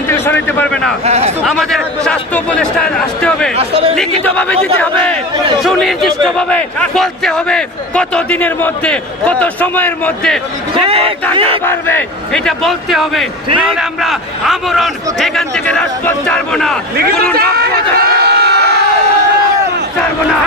এখান থেকে সরাইতে পারবে না। আমাদের স্বাস্থ্য উপদেষ্টা আসতে হবে, লিখিতভাবে দিতে হবে, সুনির্দিষ্টভাবে বলতে হবে কত দিনের মধ্যে, কত সময়ের মধ্যে কত টাকা বাড়বে, এটা বলতে হবে। নাহলে আমরা আমরণ এখান থেকে রাজপথ ছাড়বো না, ছাড়বো না।